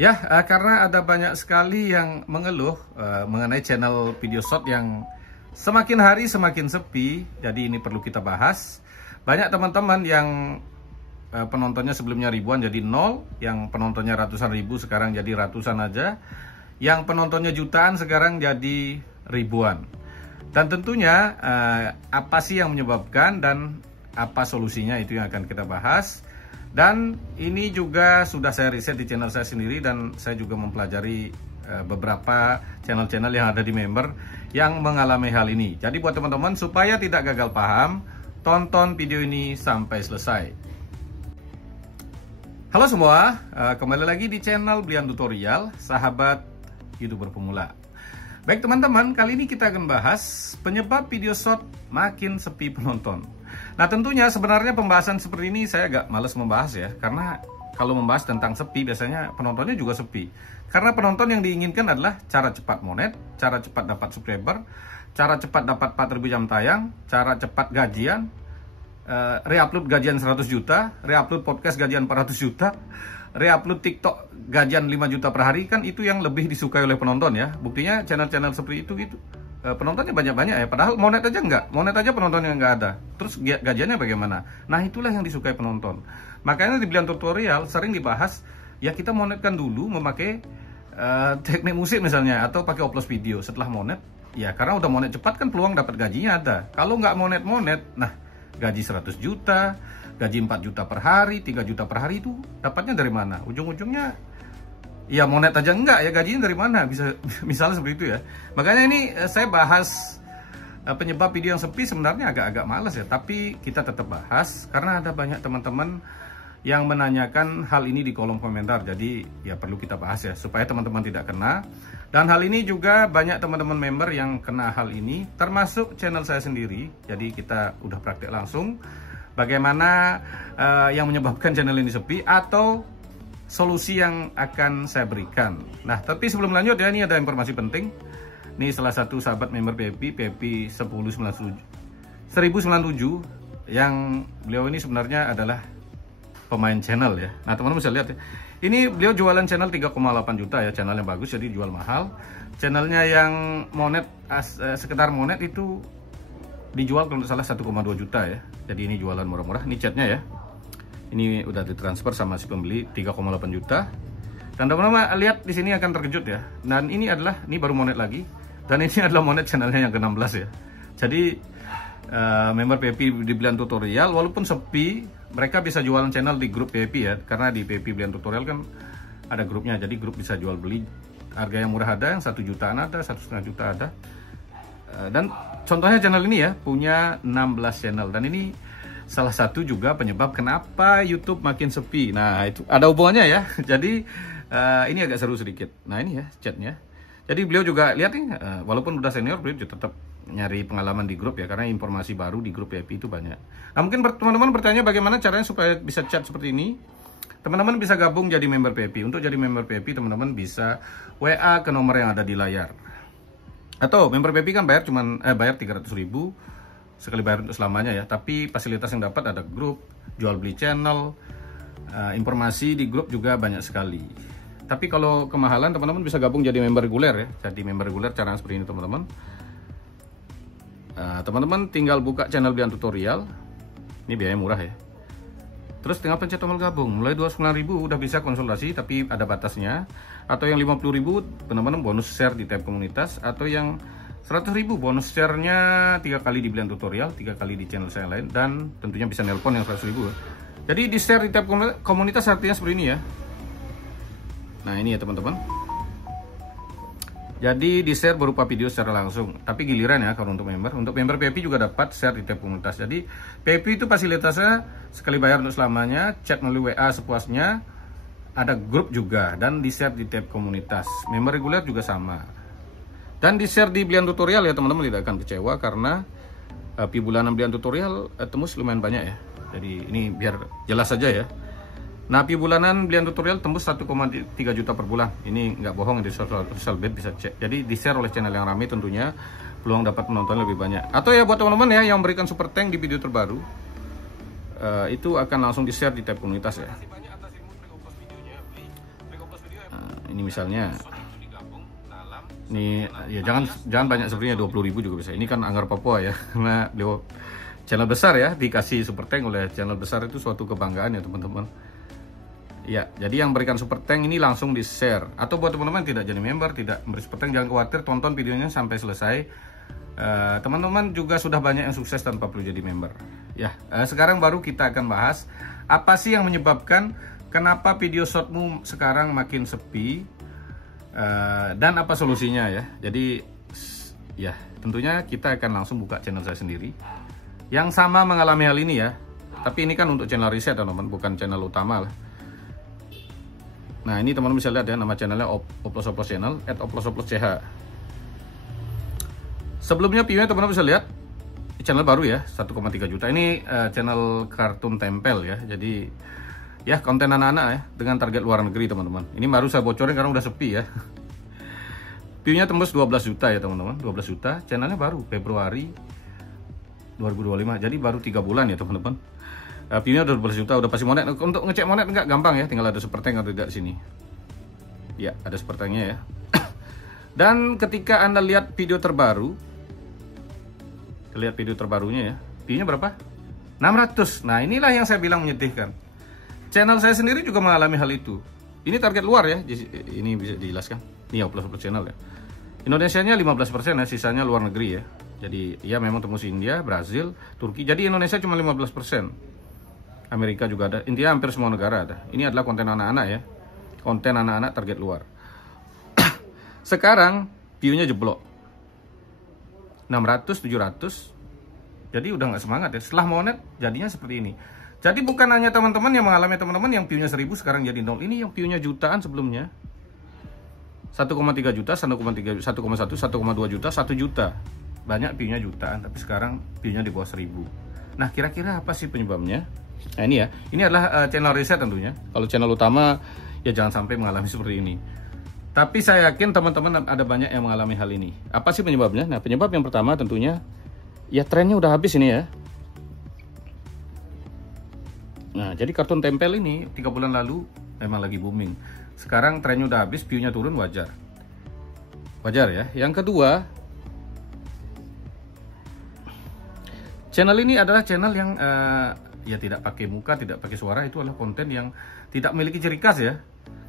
Ya, karena ada banyak sekali yang mengeluh mengenai channel video short yang semakin hari semakin sepi, jadi ini perlu kita bahas. Banyak teman-teman yang penontonnya sebelumnya ribuan jadi nol, yang penontonnya ratusan ribu sekarang jadi ratusan aja, yang penontonnya jutaan sekarang jadi ribuan. Dan tentunya apa sih yang menyebabkan dan apa solusinya, itu yang akan kita bahas. Dan ini juga sudah saya riset di channel saya sendiri, dan saya juga mempelajari beberapa channel-channel yang ada di member yang mengalami hal ini. Jadi buat teman-teman, supaya tidak gagal paham, tonton video ini sampai selesai. Halo semua, kembali lagi di channel Blian Tutorial, sahabat YouTuber pemula. Baik teman-teman, kali ini kita akan bahas penyebab video short makin sepi penonton. Nah tentunya sebenarnya pembahasan seperti ini saya agak males membahas ya, karena kalau membahas tentang sepi biasanya penontonnya juga sepi. Karena penonton yang diinginkan adalah cara cepat monet, cara cepat dapat subscriber, cara cepat dapat 4000 jam tayang, cara cepat gajian, reupload gajian 100 juta, reupload podcast gajian 400 juta, reupload TikTok gajian 5 juta per hari. Kan itu yang lebih disukai oleh penonton ya. Buktinya channel-channel seperti itu gitu. Penontonnya banyak-banyak ya, padahal monet aja enggak, monet aja penontonnya enggak ada, terus gajiannya bagaimana? Nah itulah yang disukai penonton. Makanya di Blian Tutorial sering dibahas, ya kita monetkan dulu memakai teknik musik misalnya, atau pakai upload video setelah monet. Ya karena udah monet cepat kan peluang dapat gajinya ada. Kalau nggak monet-monet, nah gaji 100 juta, gaji 4 juta per hari, 3 juta per hari itu dapatnya dari mana? Ujung-ujungnya ya monet aja enggak, ya gajinya dari mana? Bisa misalnya seperti itu ya. Makanya ini saya bahas penyebab video yang sepi sebenarnya agak-agak males ya, tapi kita tetap bahas karena ada banyak teman-teman yang menanyakan hal ini di kolom komentar. Jadi ya perlu kita bahas ya, supaya teman-teman tidak kena. Dan hal ini juga banyak teman-teman member yang kena hal ini, termasuk channel saya sendiri. Jadi kita udah praktek langsung bagaimana yang menyebabkan channel ini sepi, atau solusi yang akan saya berikan. Nah, tapi sebelum lanjut ya, ini ada informasi penting. Ini salah satu sahabat member PP 1097 yang beliau ini sebenarnya adalah pemain channel ya. Nah, teman-teman bisa lihat ya. Ini beliau jualan channel 3,8 juta ya, channel yang bagus jadi jual mahal. Channelnya yang monet sekedar monet itu dijual kalau salah 1,2 juta ya. Jadi ini jualan murah-murah. Ini chatnya ya. Ini udah ditransfer sama si pembeli 3,8 juta. Dan teman-teman lihat di sini akan terkejut ya. Dan ini baru monet lagi. Dan ini adalah monet channelnya yang ke-16 ya. Jadi member PP di Blian Tutorial walaupun sepi, mereka bisa jualan channel di grup PP ya. Karena di PP Blian Tutorial kan ada grupnya. Jadi grup bisa jual beli. Harga yang murah ada, yang 1 jutaan ada, 1,5 juta ada. Dan contohnya channel ini ya, punya 16 channel. Dan ini salah satu juga penyebab kenapa YouTube makin sepi. Nah itu ada hubungannya ya. Jadi ini agak seru sedikit. Nah ini ya chatnya. Jadi beliau juga lihat nih, walaupun udah senior, beliau juga tetap nyari pengalaman di grup ya, karena informasi baru di grup VIP itu banyak. Nah mungkin teman-teman bertanya bagaimana caranya supaya bisa chat seperti ini. Teman-teman bisa gabung jadi member VIP. Untuk jadi member VIP teman-teman bisa WA ke nomor yang ada di layar. Atau member VIP kan bayar 300.000 sekali bayar untuk selamanya ya, tapi fasilitas yang dapat ada grup, jual beli channel, informasi di grup juga banyak sekali. Tapi kalau kemahalan teman-teman bisa gabung jadi member reguler ya. Jadi member reguler caranya seperti ini teman-teman. Teman-teman tinggal buka channel Blian Tutorial. Ini biaya murah ya. Terus tinggal pencet tombol gabung. Mulai 29.000 udah bisa konsultasi, tapi ada batasnya. Atau yang 50.000 teman-teman bonus share di tab komunitas, atau yang 100.000 bonus share-nya 3 kali di Blian Tutorial, 3 kali di channel saya lain, dan tentunya bisa nelpon yang 100.000 ya. Jadi di share di tab komunitas artinya seperti ini ya. Nah ini ya teman-teman. Jadi di share berupa video secara langsung, tapi giliran ya kalau untuk member. Untuk member PP juga dapat share di tab komunitas. Jadi PP itu fasilitasnya sekali bayar untuk selamanya, chat melalui WA sepuasnya, ada grup juga, dan di share di tab komunitas. Member reguler juga sama. Dan di share di Blian Tutorial ya teman-teman, tidak akan kecewa karena fee bulanan Blian Tutorial tembus lumayan banyak ya. Jadi ini biar jelas saja ya. Nah fee bulanan Blian Tutorial tembus 1,3 juta per bulan. Ini nggak bohong, di social bed bisa cek. Jadi di share oleh channel yang ramai tentunya peluang dapat penonton lebih banyak. Atau ya buat teman-teman ya yang memberikan super thank di video terbaru, itu akan langsung di share di tab komunitas ya. Ini misalnya, ini ya jangan banyak sebenarnya, 20.000 juga bisa. Ini kan Anggar Papua ya, karena beliau channel besar ya, dikasih super tank oleh channel besar, itu suatu kebanggaan ya teman-teman. Ya, jadi yang berikan super tank ini langsung di share. Atau buat teman-teman tidak jadi member, tidak memberi super tank, jangan khawatir, tonton videonya sampai selesai. Teman-teman juga sudah banyak yang sukses tanpa perlu jadi member. Ya, sekarang baru kita akan bahas apa sih yang menyebabkan kenapa video shotmu sekarang makin sepi, dan apa solusinya ya. Jadi ya tentunya kita akan langsung buka channel saya sendiri yang sama mengalami hal ini ya. Tapi ini kan untuk channel riset teman-teman, bukan channel utama lah. Nah ini teman-teman bisa lihat ya, nama channelnya Oplos Channel @oplos_ch. Sebelumnya view-nya teman-teman bisa lihat, channel baru ya, 1,3 juta. Ini channel kartun tempel ya. Jadi ya konten anak-anak ya, dengan target luar negeri teman-teman. Ini baru saya bocorin karena udah sepi ya. View-nya tembus 12 juta ya teman-teman, 12 juta. Channelnya baru Februari 2025, jadi baru 3 bulan ya teman-teman. View-nya udah 12 juta, udah pasti monet. Untuk ngecek monet enggak gampang ya, tinggal ada super tank atau tidak di sini. Ya, ada super tanknya ya. Dan ketika Anda lihat video terbaru, lihat video terbarunya ya, view-nya berapa? 600. Nah, inilah yang saya bilang menyedihkan. Channel saya sendiri juga mengalami hal itu. Ini target luar ya, ini bisa dijelaskan. Ini Oplos Channel ya. Indonesianya 15% ya, sisanya luar negeri ya. Jadi ya memang tembus India, Brazil, Turki. Jadi Indonesia cuma 15%. Amerika juga ada, intinya hampir semua negara ada. Ini adalah konten anak-anak ya, konten anak-anak target luar. Sekarang view-nya jeblok 600, 700. Jadi udah nggak semangat ya. Setelah monet jadinya seperti ini. Jadi bukan hanya teman-teman yang mengalami, teman-teman yang view-nya 1000 sekarang jadi 0. Ini yang view-nya jutaan sebelumnya 1,3 juta, 1,1, 1,2 juta, 1 juta. Banyak view-nya jutaan, tapi sekarang view-nya di bawah 1000. Nah kira-kira apa sih penyebabnya? Nah ini ya, ini adalah channel riset tentunya. Kalau channel utama ya jangan sampai mengalami seperti ini. Tapi saya yakin teman-teman ada banyak yang mengalami hal ini. Apa sih penyebabnya? Nah penyebab yang pertama tentunya ya trennya udah habis ini ya. Nah jadi kartun tempel ini 3 bulan lalu memang lagi booming. Sekarang trennya udah habis, view-nya turun, wajar. Wajar ya. Yang kedua, channel ini adalah channel yang ya tidak pakai muka, tidak pakai suara. Itu adalah konten yang tidak memiliki ciri khas ya.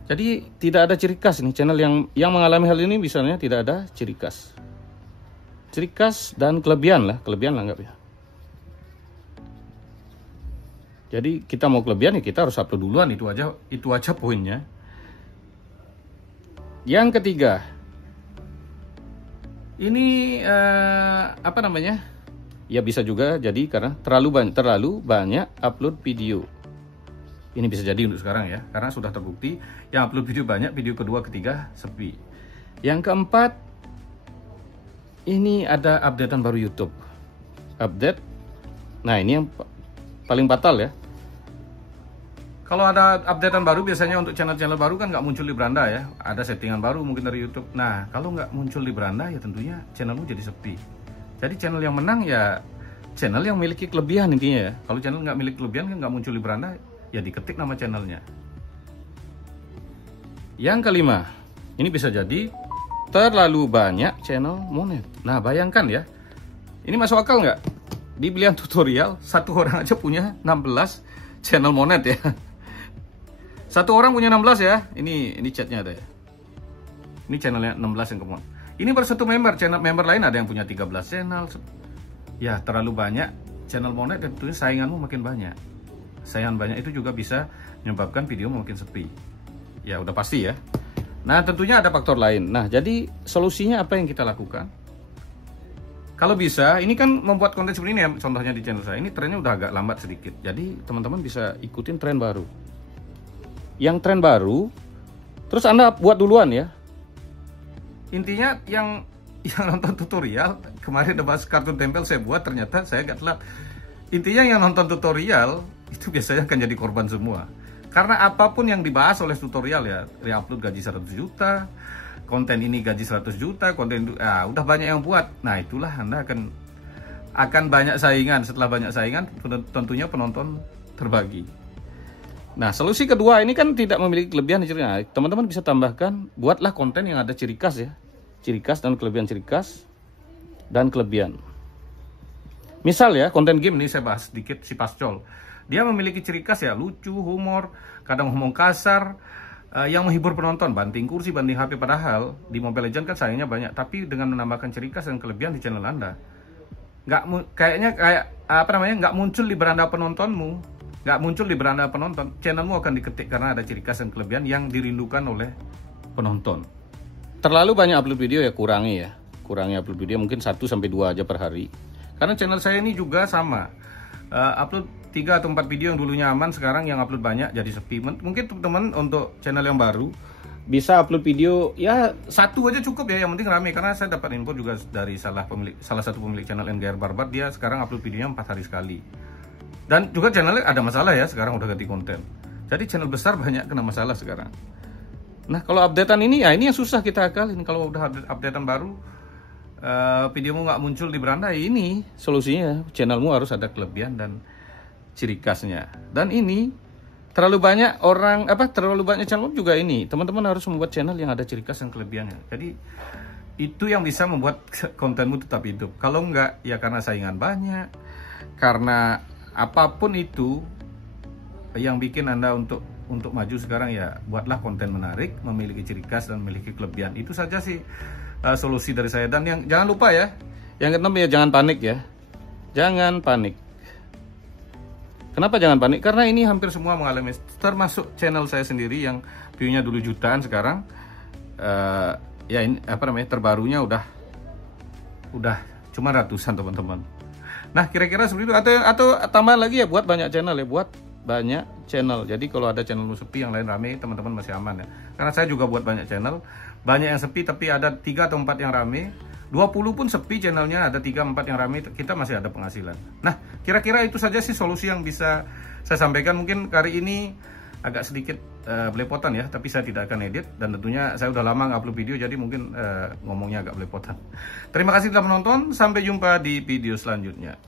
Jadi tidak ada ciri khas ini channel yang mengalami hal ini, misalnya tidak ada ciri khas. Ciri khas dan kelebihan lah anggap ya. Jadi kita mau kelebihan ya kita harus upload duluan, itu aja poinnya. Yang ketiga, ini apa namanya? Ya bisa juga jadi karena terlalu banyak upload video. Ini bisa jadi untuk sekarang ya, karena sudah terbukti yang upload video banyak, video kedua, ketiga sepi. Yang keempat, ini ada updatean baru YouTube. Update. Nah ini yang paling fatal ya. Kalau ada updatean baru biasanya untuk channel-channel baru kan nggak muncul di beranda ya. Ada settingan baru mungkin dari YouTube. Nah kalau nggak muncul di beranda ya tentunya channelmu jadi sepi. Jadi channel yang menang ya channel yang memiliki kelebihan intinya ya. Kalau channel nggak memiliki kelebihan kan nggak muncul di beranda, ya diketik nama channelnya. Yang kelima, ini bisa jadi terlalu banyak channel monet. Nah bayangkan ya, ini masuk akal nggak? Di Blian Tutorial satu orang aja punya 16 channel monet ya. Satu orang punya 16 ya. Ini chatnya ada ya. Ini channelnya 16 yang kemon. Ini baru satu member, channel member lain ada yang punya 13 channel. Ya terlalu banyak channel monet dan tentunya sainganmu makin banyak. Saingan banyak itu juga bisa menyebabkan video makin sepi. Ya udah pasti ya. Nah tentunya ada faktor lain. Nah jadi solusinya apa yang kita lakukan? Kalau bisa, ini kan membuat konten seperti ini ya, contohnya di channel saya, ini trennya udah agak lambat sedikit. Jadi teman-teman bisa ikutin tren baru. Yang tren baru, terus Anda buat duluan ya. Intinya yang nonton tutorial, kemarin ada bahas kartun tempel saya buat, ternyata saya agak telat. Intinya yang nonton tutorial, itu biasanya akan jadi korban semua. Karena apapun yang dibahas oleh tutorial ya, re-upload gaji 100 juta, konten ini gaji 100 juta, konten udah banyak yang buat. Nah itulah Anda akan banyak saingan. Setelah banyak saingan tentunya penonton terbagi. Nah, solusi kedua ini kan tidak memiliki kelebihan dan ciri khas. Teman-teman bisa tambahkan, buatlah konten yang ada ciri khas ya. Ciri khas dan kelebihan, ciri khas dan kelebihan. Misal ya, konten game ini saya bahas sedikit si Pascol. Dia memiliki ciri khas ya, lucu, humor, kadang ngomong kasar, yang menghibur penonton, banting kursi, banting HP. Padahal di Mobile Legends kan sayangnya banyak, tapi dengan menambahkan ciri khas dan kelebihan di channel Anda, nggak muncul di beranda penontonmu, nggak muncul di beranda penonton, channelmu akan diketik karena ada ciri khas dan kelebihan yang dirindukan oleh penonton. Terlalu banyak upload video ya, kurangi upload video, mungkin 1-2 aja per hari. Karena channel saya ini juga sama, upload 3 atau 4 video yang dulunya aman, sekarang yang upload banyak jadi sepi. Mungkin teman-teman untuk channel yang baru bisa upload video ya 1 aja cukup ya, yang penting rame. Karena saya dapat info juga dari salah satu pemilik channel NGR Barbar, dia sekarang upload videonya 4 hari sekali. Dan juga channelnya ada masalah ya, sekarang udah ganti konten. Jadi channel besar banyak kena masalah sekarang. Nah, kalau updatean ini ya, ini yang susah kita akalin. Kalau udah updatean baru, videomu nggak muncul di beranda, ini solusinya. Channelmu harus ada kelebihan dan ciri khasnya. Dan ini terlalu banyak channel juga ini. Teman-teman harus membuat channel yang ada ciri khas dan kelebihannya. Jadi itu yang bisa membuat kontenmu tetap hidup. Kalau nggak, ya karena saingan banyak, karena apapun itu yang bikin Anda untuk maju sekarang, ya buatlah konten menarik, memiliki ciri khas dan memiliki kelebihan. Itu saja sih solusi dari saya. Dan yang jangan lupa ya, yang keenam ya, jangan panik ya. Jangan panik. Kenapa jangan panik? Karena ini hampir semua mengalami, termasuk channel saya sendiri yang view-nya dulu jutaan, sekarang ya ini terbarunya udah cuma ratusan teman-teman. Nah, kira-kira seperti itu. Atau tambah lagi ya, buat banyak channel ya, buat banyak channel. Jadi kalau ada channel sepi yang lain rame, teman-teman masih aman ya. Karena saya juga buat banyak channel, banyak yang sepi tapi ada 3 atau 4 yang rame. 20 pun sepi channelnya, ada 3-4 yang rame, kita masih ada penghasilan. Nah, kira-kira itu saja sih solusi yang bisa saya sampaikan. Mungkin kali ini agak sedikit belepotan ya, tapi saya tidak akan edit. Dan tentunya saya udah lama nge-upload video, jadi mungkin ngomongnya agak belepotan. Terima kasih telah menonton, sampai jumpa di video selanjutnya.